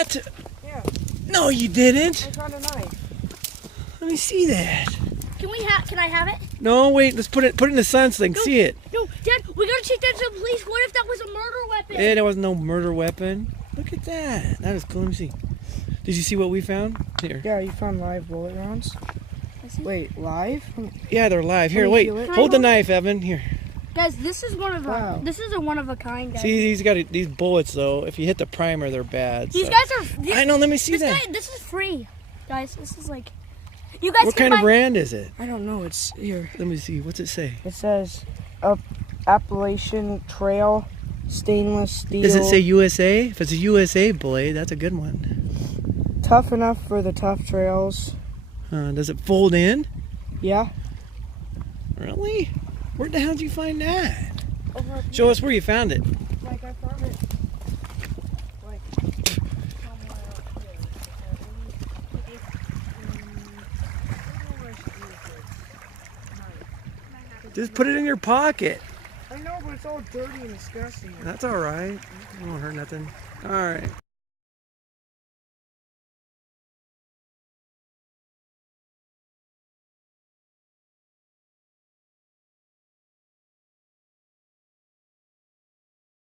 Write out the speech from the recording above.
What? Yeah. No, you didn't. I found a knife. Let me see that. Can I have it? No, wait. Let's put it in the sun so they can see it. No, Dad, we gotta take that to the police. What if that was a murder weapon? Yeah, there was no murder weapon. Look at that. That is cool. Let me see. Did you see what we found? Here. Yeah, you found live bullet rounds. Wait, live? Yeah, they're live. Here, Can wait. you feel it? Hold the knife, Evan. Here. Guys, this is one of Wow. This is a one of a kind, guys. See, he's got these bullets though. If you hit the primer, they're bad. These so. guys are. I know. Let me see This that. guy, this is free, guys. This is like. You guys What can kind of buy- brand is it? I don't know. It's here. Let me see. What's it say? It says Appalachian Trail stainless steel. Does it say USA? If it's a USA blade, that's a good one. Tough enough for the tough trails. Does it fold in? Yeah. Really? Where the hell did you find that? Over up Show us where you found it. Like I found it. Like somewhere up here. Just put it in your pocket. I know, but it's all dirty and disgusting. That's all right. It won't hurt nothing. All right.